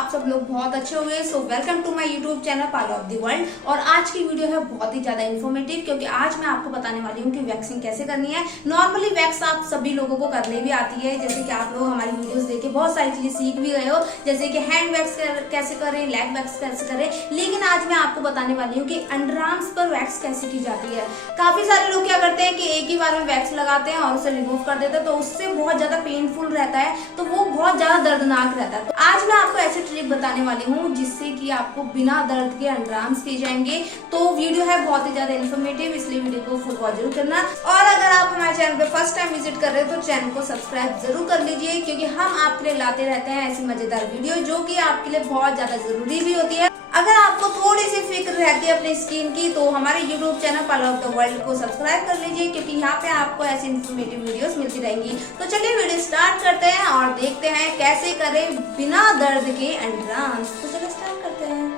आप सब लोग बहुत अच्छे हो गए। So welcome to my YouTube channel parlour of the world. और आज की वीडियो है बहुत ही ज्यादा इन्फॉर्मेटिव, क्योंकि आज मैं आपको बताने वाली हूँ कि वैक्सिंग कैसे करनी है। नॉर्मली वैक्स आप सभी लोगों को करने भी आती है, जैसे कि आप लोग हमारी वीडियोस देख के बहुत सारी चीजें सीख भी गए हो, जैसे कि हैंड वैक्स कैसे करें, लेग वैक्स कैसे करें। लेकिन आज मैं आपको बताने वाली हूँ कि अंडरआर्म्स पर वैक्स कैसे की जाती है। काफी सारे लोग क्या करते हैं कि एक ही बार में वैक्स लगाते हैं और उसे रिमूव कर देते हैं, तो उससे बहुत ज्यादा पेनफुल रहता है, तो वो बहुत ज्यादा दर्दनाक रहता है। तो आज मैं आपको ऐसे ट्रिक बताने वाली हूँ जिससे कि आपको बिना दर्द के अंडरआर्म्स किए जाएंगे। तो वीडियो है बहुत ही ज्यादा इन्फॉर्मेटिव, इसलिए वीडियो को फुल वॉच जरूर करना। और अगर आप हमारे चैनल पे फर्स्ट टाइम विजिट कर रहे हो तो चैनल को सब्सक्राइब जरूर कर लीजिए, क्योंकि हम आपके लिए लाते रहते हैं ऐसी मजेदार वीडियो जो कि आपके लिए बहुत ज्यादा जरूरी भी होती है। अगर आपको थोड़ी सी फिक्र रहती है अपनी स्किन की, तो हमारे YouTube channel parlour of the world को सब्सक्राइब कर लीजिए, क्योंकि यहाँ पे आपको ऐसी इन्फॉर्मेटिव वीडियोस मिलती रहेंगी। तो चलिए वीडियो स्टार्ट करते हैं और देखते हैं कैसे करें बिना दर्द के अंडरआर्म्स। तो चलिए स्टार्ट करते हैं।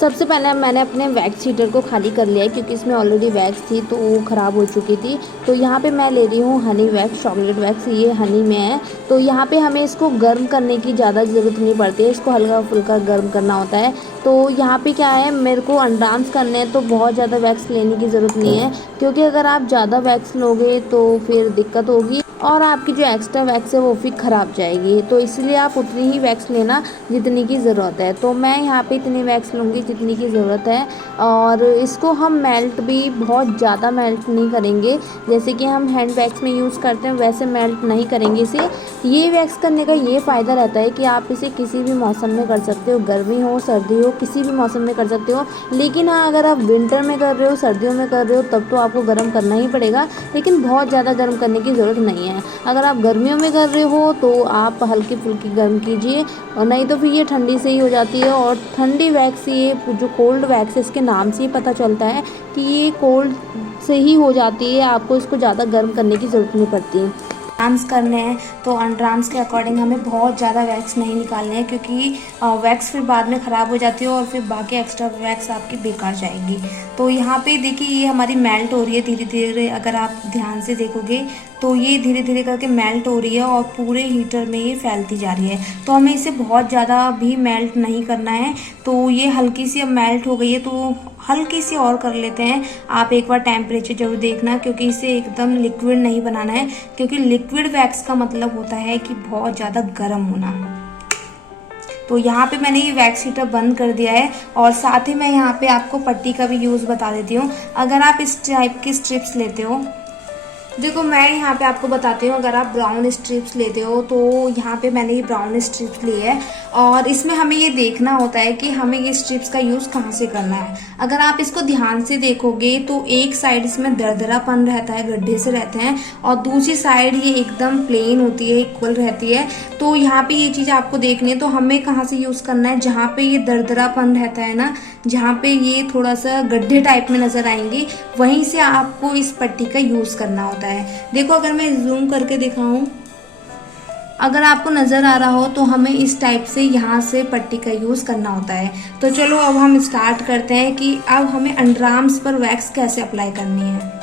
सबसे पहले मैंने अपने वैक्स हीटर को खाली कर लिया है, क्योंकि इसमें ऑलरेडी वैक्स थी तो वो ख़राब हो चुकी थी। तो यहाँ पे मैं ले रही हूँ हनी वैक्स, चॉकलेट वैक्स, ये हनी में है। तो यहाँ पे हमें इसको गर्म करने की ज़्यादा ज़रूरत नहीं पड़ती है, इसको हल्का फुल्का गर्म करना होता है। तो यहाँ पे क्या है, मेरे को अंडरआर्म्स करने हैं तो बहुत ज़्यादा वैक्स लेने की ज़रूरत नहीं है, क्योंकि अगर आप ज़्यादा वैक्स लोगे तो फिर दिक्कत होगी और आपकी जो एक्स्ट्रा वैक्स है वो फिर ख़राब जाएगी। तो इसलिए आप उतनी ही वैक्स लेना जितनी की ज़रूरत है। तो मैं यहाँ पे इतनी वैक्स लूँगी जितनी की ज़रूरत है। और इसको हम मेल्ट भी बहुत ज़्यादा मेल्ट नहीं करेंगे, जैसे कि हम हैंड वैक्स में यूज़ करते हैं वैसे मेल्ट नहीं करेंगे इसे। ये वैक्स करने का ये फ़ायदा रहता है कि आप इसे किसी भी मौसम में कर सकते हो, गर्मी हो सर्दी हो, किसी भी मौसम में कर सकते हो। लेकिन हाँ, अगर आप विंटर में कर रहे हो, सर्दियों में कर रहे हो, तब तो आपको गर्म करना ही पड़ेगा, लेकिन बहुत ज़्यादा गर्म करने की ज़रूरत नहीं है। अगर आप गर्मियों में कर रहे हो तो आप हल्की फुल्की गर्म कीजिए, और नहीं तो फिर ये ठंडी से ही हो जाती है। और ठंडी वैक्स, ये जो कोल्ड वैक्स है, इसके नाम से ही पता चलता है कि ये कोल्ड से ही हो जाती है, आपको इसको ज़्यादा गर्म करने की ज़रूरत नहीं पड़ती। अंडरआर्म्स करने हैं तो अंडरआर्म्स के अकॉर्डिंग हमें बहुत ज़्यादा वैक्स नहीं निकालने हैं, क्योंकि वैक्स फिर बाद में ख़राब हो जाती है और फिर बाकी एक्स्ट्रा वैक्स आपकी बेकार जाएगी। तो यहाँ पे देखिए ये हमारी मेल्ट हो रही है धीरे धीरे, अगर आप ध्यान से देखोगे तो ये धीरे धीरे करके मेल्ट हो रही है और पूरे हीटर में ये फैलती जा रही है। तो हमें इसे बहुत ज़्यादा भी मेल्ट नहीं करना है। तो ये हल्की सी अब मेल्ट हो गई है, तो हल्की सी और कर लेते हैं। आप एक बार टेम्परेचर जरूर देखना, क्योंकि इसे एकदम लिक्विड नहीं बनाना है, क्योंकि लिक्विड वैक्स का मतलब होता है कि बहुत ज़्यादा गर्म होना। तो यहाँ पे मैंने ये वैक्स हीटर बंद कर दिया है, और साथ ही मैं यहाँ पे आपको पट्टी का भी यूज़ बता देती हूँ। अगर आप इस टाइप की स्ट्रिप्स लेते हो, देखो मैं यहाँ पे आपको बताती हूँ, अगर आप ब्राउन स्ट्रिप्स लेते हो तो यहाँ पे मैंने ये ब्राउन स्ट्रिप्स ली है, और इसमें हमें ये देखना होता है कि हमें ये स्ट्रिप्स का यूज़ कहाँ से करना है। अगर आप इसको ध्यान से देखोगे तो एक साइड इसमें दरदरापन रहता है, गड्ढे से रहते हैं, और दूसरी साइड ये एकदम प्लेन होती है, इक्वल रहती है। तो यहाँ पे ये चीज़ आपको देखनी है, तो हमें कहाँ से यूज़ करना है, जहाँ पे ये दरदरापन रहता है ना, जहाँ पे ये थोड़ा सा गड्ढे टाइप में नजर आएंगे, वहीं से आपको इस पट्टी का यूज़ करना होता है। देखो अगर मैं जूम करके दिखाऊं, अगर आपको नजर आ रहा हो तो हमें इस टाइप से यहाँ से पट्टी का यूज करना होता है। तो चलो अब हम स्टार्ट करते हैं कि अब हमें अंडरआर्म्स पर वैक्स कैसे अप्लाई करनी है।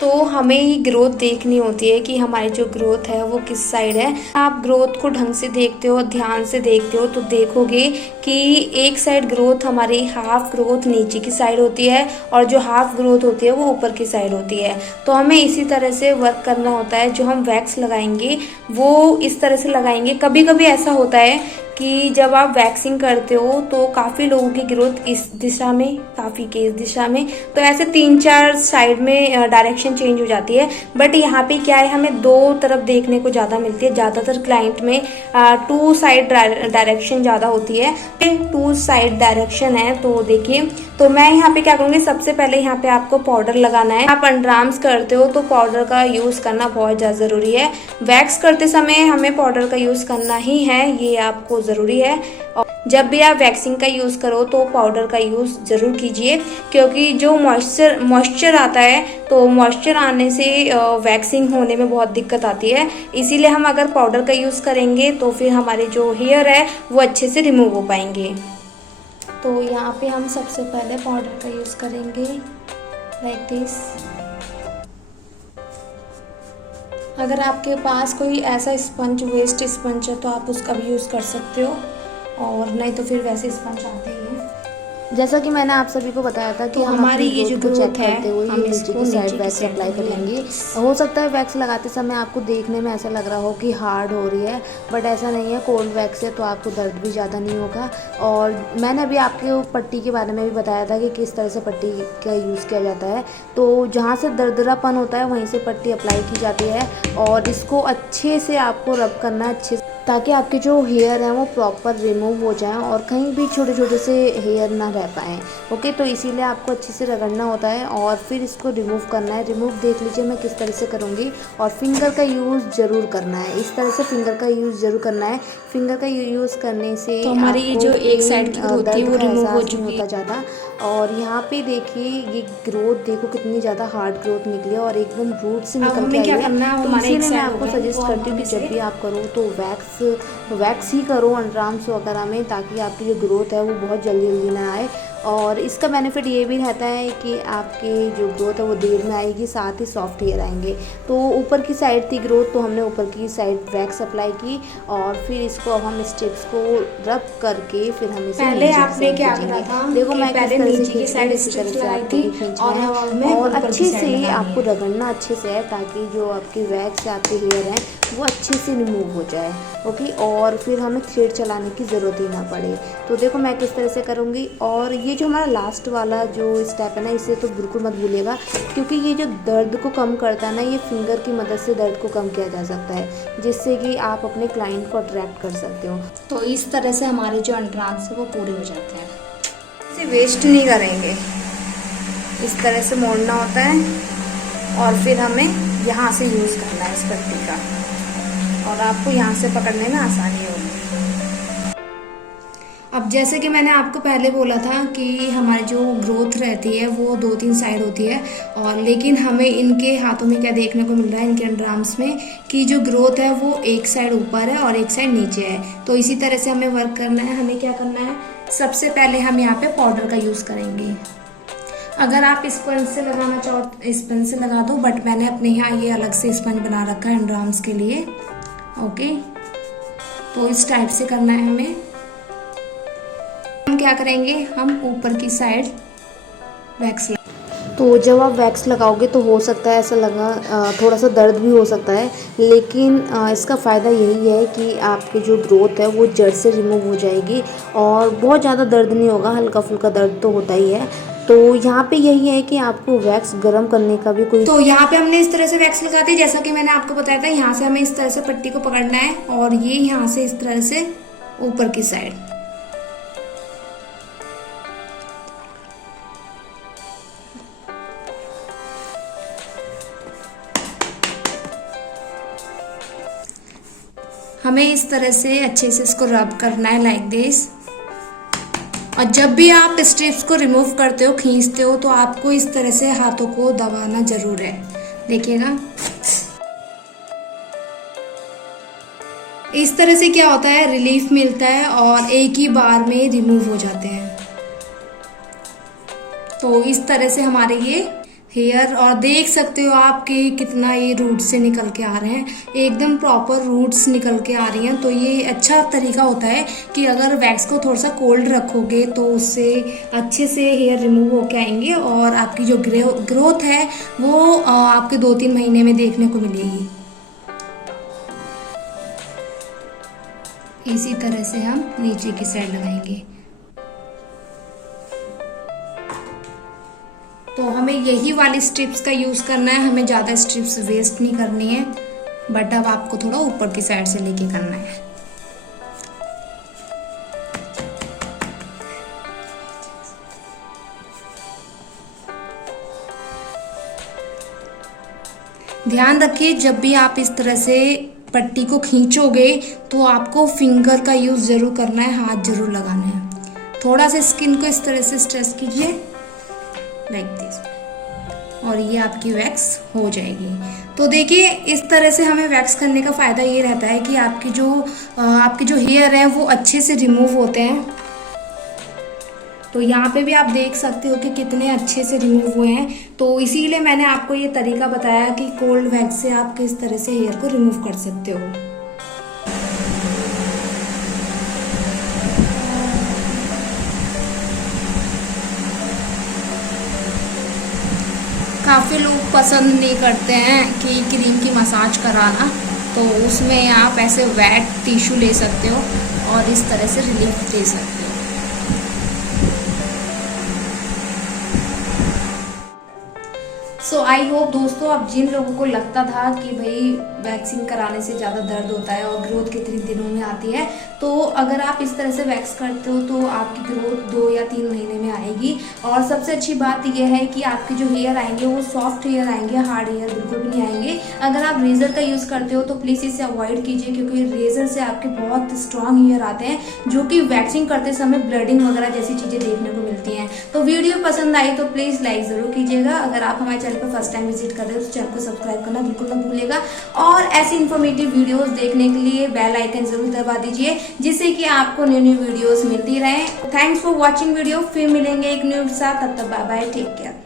तो हमें ही ग्रोथ देखनी होती है कि हमारी जो ग्रोथ है वो किस साइड है। आप ग्रोथ को ढंग से देखते हो, ध्यान से देखते हो, तो देखोगे कि एक साइड ग्रोथ हमारी हाफ ग्रोथ नीचे की साइड होती है, और जो हाफ ग्रोथ होती है वो ऊपर की साइड होती है। तो हमें इसी तरह से वर्क करना होता है। जो हम वैक्स लगाएंगे वो इस तरह से लगाएंगे। कभी कभी ऐसा होता है कि जब आप वैक्सिंग करते हो तो काफ़ी लोगों की ग्रोथ इस दिशा में, काफ़ी के इस दिशा में, तो ऐसे 3-4 साइड में डायरेक्शन चेंज हो जाती है। बट यहाँ पे क्या है, हमें दो तरफ देखने को ज़्यादा मिलती है। ज़्यादातर क्लाइंट में 2 साइड डायरेक्शन ज़्यादा होती है, 2 साइड डायरेक्शन है। तो देखिए, तो मैं यहाँ पे क्या करूँगी, सबसे पहले यहाँ पे आपको पाउडर लगाना है। आप अंडरआर्म्स करते हो तो पाउडर का यूज़ करना बहुत ज़्यादा ज़रूरी है। वैक्स करते समय हमें पाउडर का यूज़ करना ही है, ये आपको ज़रूरी है। और जब भी आप वैक्सिंग का यूज़ करो तो पाउडर का यूज़ ज़रूर कीजिए, क्योंकि जो मॉइस्चर आता है, तो मॉइस्चर आने से वैक्सिंग होने में बहुत दिक्कत आती है। इसीलिए हम अगर पाउडर का यूज़ करेंगे तो फिर हमारे जो हेयर है वो अच्छे से रिमूव हो पाएंगे। तो यहाँ पे हम सबसे पहले पाउडर का यूज़ करेंगे लाइक दिस। अगर आपके पास कोई ऐसा स्पंज, वेस्ट स्पंज है, तो आप उसका भी यूज़ कर सकते हो। और नहीं तो फिर वैसे स्पंज आते ही हैं। जैसा कि मैंने आप सभी को बताया था कि तो हम हमारी अपनी ये जो ग्रोथ को चेक ग्रोथ है, करते हुए हम ये नीचे इसको की साइड नीचे की वैक्स साइड अप्लाई में करेंगे। लगाएंगे। हो सकता है वैक्स लगाते समय आपको देखने में ऐसा लग रहा हो कि हार्ड हो रही है, बट ऐसा नहीं है। कोल्ड वैक्स है तो आपको दर्द भी ज़्यादा नहीं होगा। और मैंने अभी आपको पट्टी के बारे में भी बताया था कि किस तरह से पट्टी का यूज़ किया जाता है। तो जहाँ से दरदरापन होता है वहीं से पट्टी अप्लाई की जाती है और इसको अच्छे से आपको रब करना है, अच्छे से, ताकि आपके जो हेयर हैं वो प्रॉपर रिमूव हो जाएं और कहीं भी छोटे छोटे से हेयर ना रह पाएँ। ओके, तो इसीलिए आपको अच्छे से रगड़ना होता है और फिर इसको रिमूव करना है। रिमूव देख लीजिए मैं किस तरह से करूँगी। और फिंगर का यूज़ ज़रूर करना है, इस तरह से फिंगर का यूज़ ज़रूर करना है। फिंगर का यूज़ करने से तो हमारी ये आपको जो एक साइड की ग्रोथ थी दर्द वो का रिमूव हो एहसास नहीं चुकी होता है। ज़्यादा। और यहाँ पे देखिए ये ग्रोथ देखो कितनी ज़्यादा हार्ड ग्रोथ निकली है और एकदम रूट से अब निकल के हमें आई क्या है। करना है, तो हमारे एक इसीलिए मैं साइड हो आपको गया सजेस्ट तो करती हूँ हम कि जब इसे भी आप करो तो वैक्स ही करो अंडरआर्म्स वगैरह में, ताकि आपकी जो ग्रोथ है वो बहुत जल्दी जल्दी ना आए। और इसका बेनिफिट ये भी रहता है कि आपकी जो ग्रोथ है वो देर में आएगी, साथ ही सॉफ्ट हेयर आएंगे। तो ऊपर की साइड थी ग्रोथ तो हमने ऊपर की साइड वैक्स अप्लाई की और फिर इसको अब हम स्टेप्स को रब करके फिर हम इसे पहले नीचे की आपने साइड क्या करा खींचेंगे। था देखो कि मैं किस पहले तरह से नीचे की खींच रही हूँ, साइड इसी तरह स्ट्रिप्स से लगाई आपको थी भी खींचना और है। अब हमें और ऊपर की अच्छे साइड से लगानी आपको है। रगड़ना अच्छे से है, ताकि जो आपकी वैक्स या आपके हेयर हैं वो अच्छे से रिमूव हो जाए। ओके, और फिर हमें थ्रेड चलाने की ज़रूरत ही ना पड़े। तो देखो मैं किस तरह से करूँगी। और ये जो हमारा लास्ट वाला जो स्टेप है ना, इसे तो बिल्कुल मत भूलिएगा, क्योंकि ये जो दर्द को कम करता है ना, ये फिंगर की मदद से दर्द को कम किया जा सकता है, जिससे कि आप अपने क्लाइंट को अट्रैक्ट कर सकते हो। तो इस तरह से हमारे जो अंडरआर्म्स है वो पूरे हो जाते हैं। इसे वेस्ट नहीं करेंगे, इस तरह से मोड़ना होता है और फिर हमें यहाँ से यूज़ करना है इस पट्टी का, और आपको यहाँ से पकड़ने में आसानी होगी। अब जैसे कि मैंने आपको पहले बोला था कि हमारी जो ग्रोथ रहती है वो 2-3 साइड होती है, और लेकिन हमें इनके हाथों में क्या देखने को मिल रहा है, इनके अंडरआर्म्स में, कि जो ग्रोथ है वो एक साइड ऊपर है और एक साइड नीचे है। तो इसी तरह से हमें वर्क करना है। हमें क्या करना है, सबसे पहले हम यहाँ पे पाउडर का यूज़ करेंगे। अगर आप स्पंज से लगाना चाहो स्पंज से लगा दो, बट मैंने अपने यहाँ ये अलग से स्पंज बना रखा है अंडरआर्म्स के लिए। ओके, तो इस टाइप से करना है हमें। हम क्या करेंगे, हम ऊपर की साइड वैक्स तो जब आप वैक्स लगाओगे तो हो सकता है ऐसा लगा थोड़ा सा दर्द भी हो सकता है, लेकिन इसका फ़ायदा यही है कि आपकी जो ग्रोथ है वो जड़ से रिमूव हो जाएगी और बहुत ज़्यादा दर्द नहीं होगा। हल्का फुल्का दर्द तो होता ही है। तो यहाँ पे यही है कि आपको वैक्स गर्म करने का भी कोई, तो यहाँ पे हमने इस तरह से वैक्स लगा दी, जैसा कि मैंने आपको बताया था। यहाँ से हमें इस तरह से पट्टी को पकड़ना है और ये यहाँ से इस तरह से ऊपर की साइड। हमें इस तरह से अच्छे से इसको रब करना है लाइक दिस। और जब भी आप स्ट्रिप्स को रिमूव करते हो, खींचते हो, तो आपको इस तरह से हाथों को दबाना जरूर है। देखिएगा इस तरह से क्या होता है, रिलीफ मिलता है और एक ही बार में रिमूव हो जाते हैं। तो इस तरह से हमारे ये हेयर, और देख सकते हो आप कि कितना ये रूट से निकल के आ रहे हैं, एकदम प्रॉपर रूट्स निकल के आ रही हैं। तो ये अच्छा तरीका होता है कि अगर वैक्स को थोड़ा सा कोल्ड रखोगे तो उससे अच्छे से हेयर रिमूव होके आएंगे और आपकी जो ग्रोथ है वो आपके 2-3 महीने में देखने को मिलेगी। इसी तरह से हम नीचे की साइड लगाएंगे। तो हमें यही वाली स्ट्रिप्स का यूज़ करना है, हमें ज़्यादा स्ट्रिप्स वेस्ट नहीं करनी है, बट अब आपको थोड़ा ऊपर की साइड से लेके करना है। ध्यान रखिए जब भी आप इस तरह से पट्टी को खींचोगे तो आपको फिंगर का यूज़ ज़रूर करना है, हाथ ज़रूर लगाना है। थोड़ा सा स्किन को इस तरह से स्ट्रेच कीजिए लाइक दिस, और ये आपकी वैक्स हो जाएगी। तो देखिए इस तरह से हमें वैक्स करने का फ़ायदा ये रहता है कि आपके जो हेयर हैं वो अच्छे से रिमूव होते हैं। तो यहाँ पे भी आप देख सकते हो कि कितने अच्छे से रिमूव हुए हैं। तो इसीलिए मैंने आपको ये तरीका बताया कि कोल्ड वैक्स से आप किस तरह से हेयर को रिमूव कर सकते हो। काफ़ी लोग पसंद नहीं करते हैं कि क्रीम की मसाज कराना, तो उसमें आप ऐसे वेट टिश्यू ले सकते हो और इस तरह से रिलीफ दे सकते हो। सो आई होप दोस्तों, अब जिन लोगों को लगता था कि भाई वैक्सिंग कराने से ज़्यादा दर्द होता है और ग्रोथ कितने दिनों में आती है, तो अगर आप इस तरह से वैक्स करते हो तो आपकी ग्रोथ 2 या 3 महीने में आएगी। और सबसे अच्छी बात यह है कि आपके जो हेयर आएंगे वो सॉफ्ट हेयर आएंगे, हार्ड हेयर बिल्कुल भी नहीं आएंगे। अगर आप रेज़र का यूज़ करते हो तो प्लीज़ इसे अवॉइड कीजिए, क्योंकि रेज़र से आपके बहुत स्ट्रॉन्ग हेयर आते हैं जो कि वैक्सिंग करते समय ब्लडिंग वगैरह जैसी चीज़ें देखने को मिलती हैं। तो वीडियो पसंद आई तो प्लीज़ लाइक ज़रूर कीजिएगा। अगर आप हमारे चैनल पर फर्स्ट टाइम विजिट कर रहे हो तो चैनल को सब्सक्राइब करना बिल्कुल मत भूलिएगा, और ऐसी इन्फॉर्मेटिव वीडियोस देखने के लिए बेल आइकन जरूर दबा दीजिए, जिससे कि आपको न्यू न्यू वीडियोस मिलती रहें। थैंक्स फॉर वॉचिंग वीडियो, फिर मिलेंगे एक न्यू साथ, तब तक बाय बाय, टेक केयर।